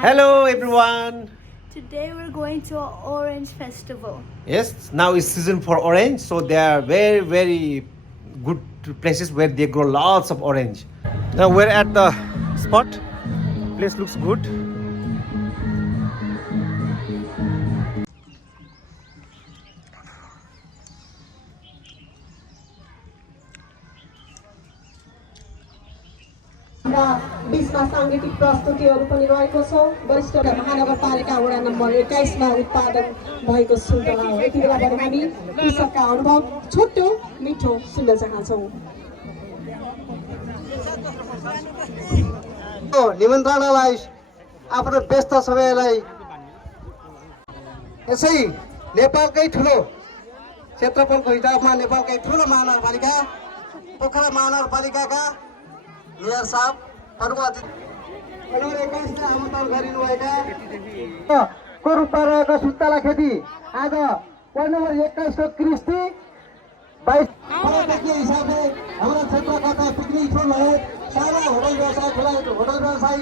Hello everyone. Today we're going to an orange festival. Yes, now is season for orange, so they are very good places where they grow lots of orange. Now we're at the spot. Place looks good. र बिचमा साङ्गीतिक प्रस्तुतिहरू पनि रहेको छ वरिष्ठ महानगरपालिका vada number 21 मा उत्पादन भएको सुन्तला हो। यति बेला भने हामी कृषकका अनुभव छोटो मिठो सुन्न चाहन्छौँ। निमन्त्रणालाई आफ्नो व्यस्त समयलाई यसै नेपालकै ठुलो क्षेत्रफलको हिसाबमा नेपालकै ठुलो महानगरपालिका पोखरा महानगरपालिकाका मेयर साहबहरुको अतिथि आमन्त्रण गरिनुभएका को रूपमा रहेको सुन्तला खेती आज वार्ड नम्बर 21 को कृषि 22 पर्यटकीय हिसाबले हाम्रो क्षेत्रका पिकनिक स्पोट लगायत सानो होटल व्यवसाय खुलाएको होटल व्यवसाय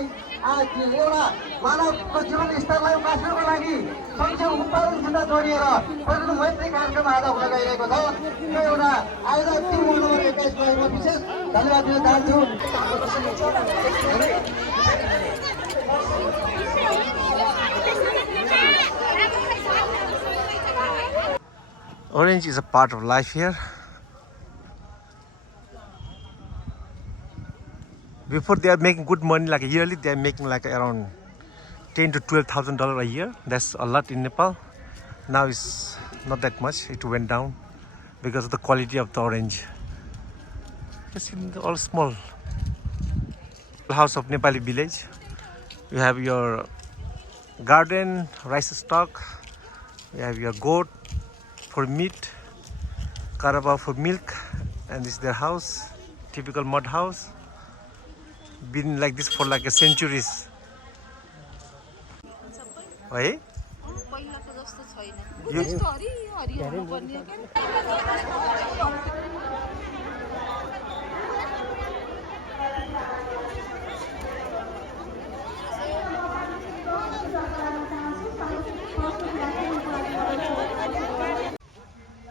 आज एउटा मानवको जीवन स्तरलाई उकास्नको लागि सँगसँगै उत्पादनसित जोडिएर पर्यटन मैत्री कार्यक्रम आज हुन गइरहेको छ। यो एउटा आयोजक टिम वार्ड नम्बर 21 को विशेष धन्यवाद दिन चाहन्छु। Orange is a part of life here. Before they are making good money, like yearly they are making like around $10,000 to $12,000 a year. That's a lot in Nepal. Now it's not that much. It went down because of the quality of the orange. Just in all small house of Nepali village. You have your garden, rice stock. You have your goat for meat, carabao for milk, and this is their house, typical mud house. Been like this for like a centuries. Hey?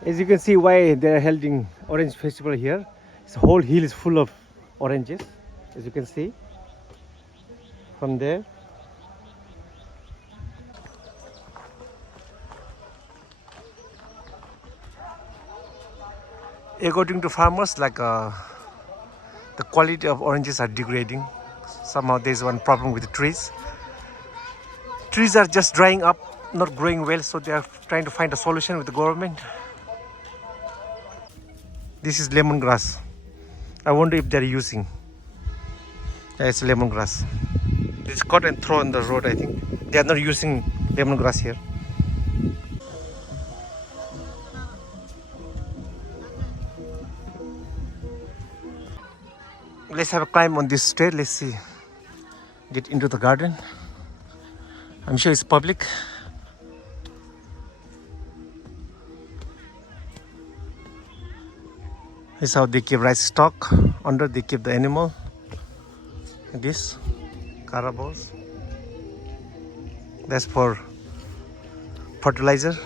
As you can see why they are holding orange festival here. This whole hill is full of oranges, as you can see from there. According to farmers, like the quality of oranges are degrading. Somehow there is one problem with the trees. Trees are just drying up, not growing well, so they are trying to find a solution with the government. This is lemongrass. I wonder if they're using. Yeah, it's lemongrass. It's cut and thrown on the road, I think. They are not using lemongrass here. Let's have a climb on this stair. Let's see. Get into the garden. I'm sure it's public. This is how they keep rice stock. Under they keep the animal. Like this, carabaos. That's for fertilizer.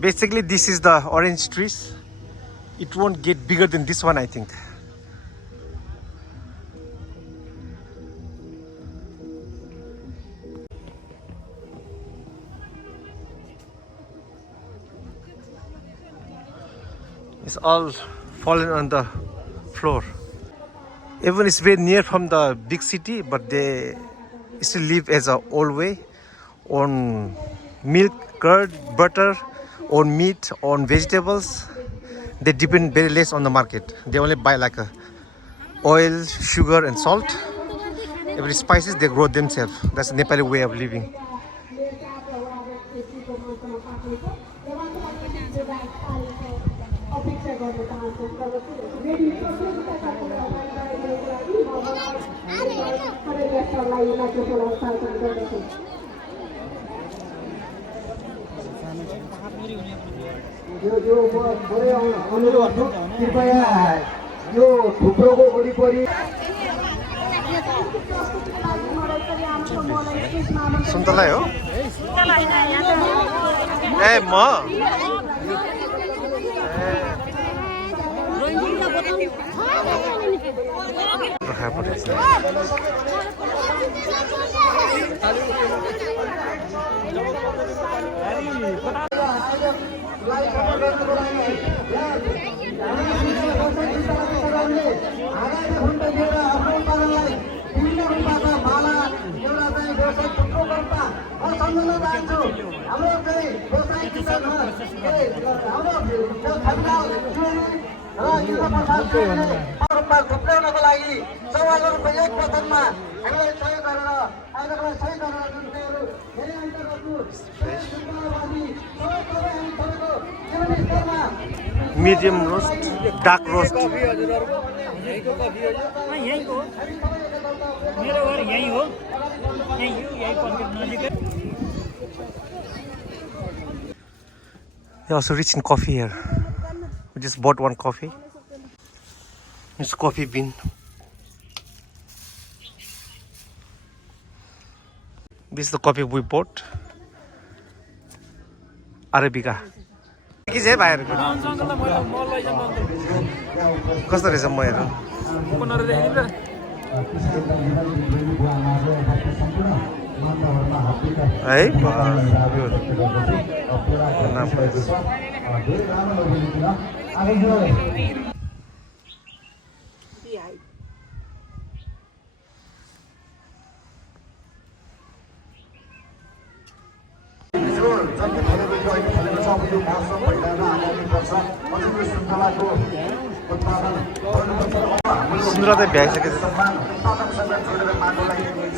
Basically, this is the orange trees. It won't get bigger than this one, I think. It's all fallen on the floor. Even it's very near from the big city, but they still live as a old way on milk, curd, butter, on meat, on vegetables. They depend very less on the market. They only buy like a oil, sugar, and salt. Every spices they grow themselves. That's the Nepali way of living. जो बड़े अनुरोध कृपया यो थुप्रोको वरिपरि सुन्तला हो ए म थुप्राउनको लागि 44 रुपियाँ एक बोतलमा हामीलाई सहयोग गरेर आजलाई सहयोग गरेर जुनहरू धेरै अन्तर्गतको medium roast, dark roast. You're also rich in coffee here. We just bought one coffee. It's coffee bean. This is the coffee we bought. Arabica. के चाहिँ भाइहरुको कस्तो रहेछ मयहरू है सुन्दर चाहिँ भ्याइसकेको छ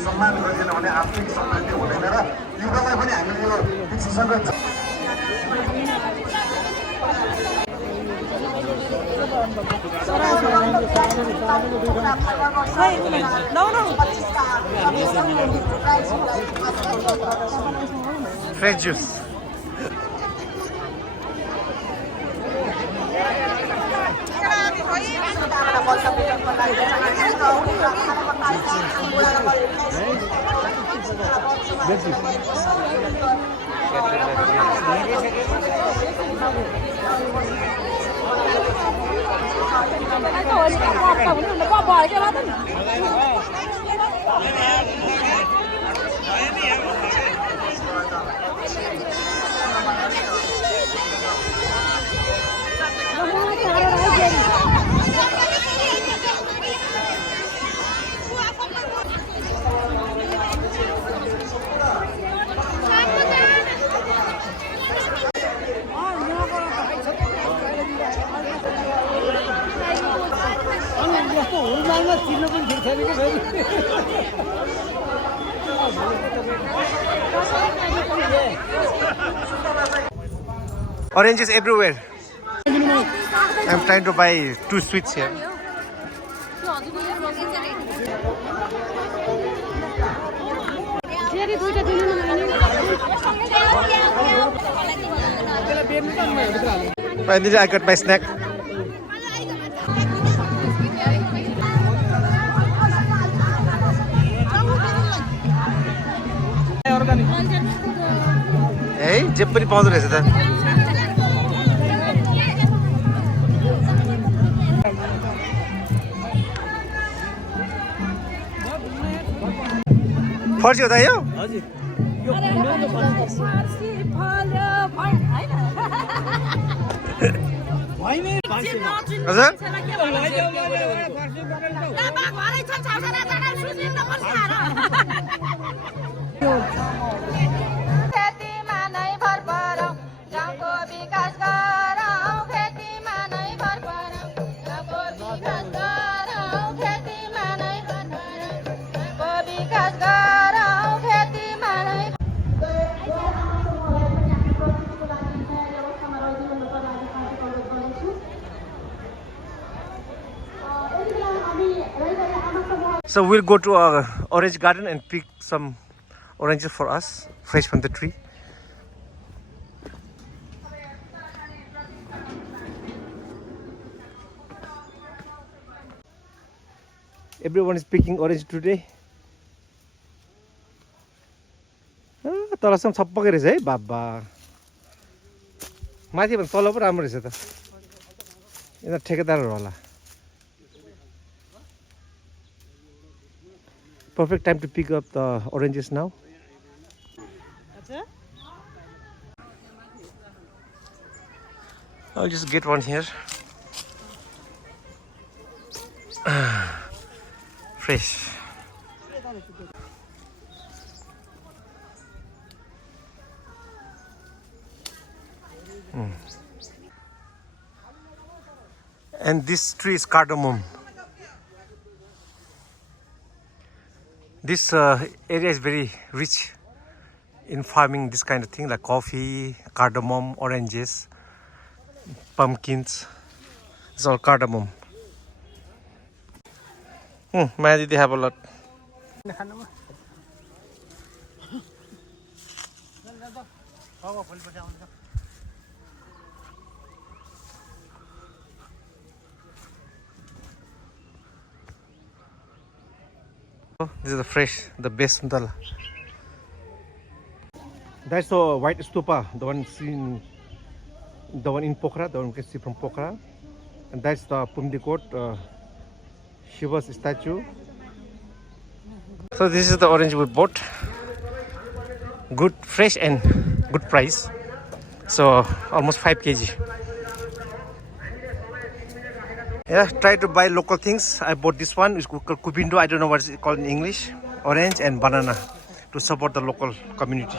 सम्मान गरिएन भने आर्थिक सम्मान चाहिँ हुँदैन र युगलाई पनि हामीले यो decision fresh juice Oranges everywhere. I'm trying to buy 2 sweets here. Finally, I got my snack. Hey, जे पनि पाउँदो रहेछ त फर्सी हो त यो हजुर यो फर्सी फल्यो So we'll go to our orange garden and pick some oranges for us, fresh from the tree. Everyone is picking orange today. तलसम्म छप्पकै रहेछ है बाबा माथि भन्दा तल पो राम्रो रहेछ त यिनीहरू ठेकेदारहरू होला Perfect time to pick up the oranges now. I'll just get one here. Fresh. And this tree is cardamom. This area is very rich in farming this kind of thing like coffee, cardamom, oranges, pumpkins. It's all cardamom. Maybe they have a lot. This is the fresh, the best Sundala. That's the white stupa, the one seen, the one in Pokhara, the one you can see from Pokhara. And that's the Pumdikot, Shiva's statue. So this is the orange we bought. Good, fresh and good price. So almost 5 kg. Yeah, try to buy local things. I bought this one. It's called Kupindo. I don't know what it's called in English. Orange and banana to support the local community.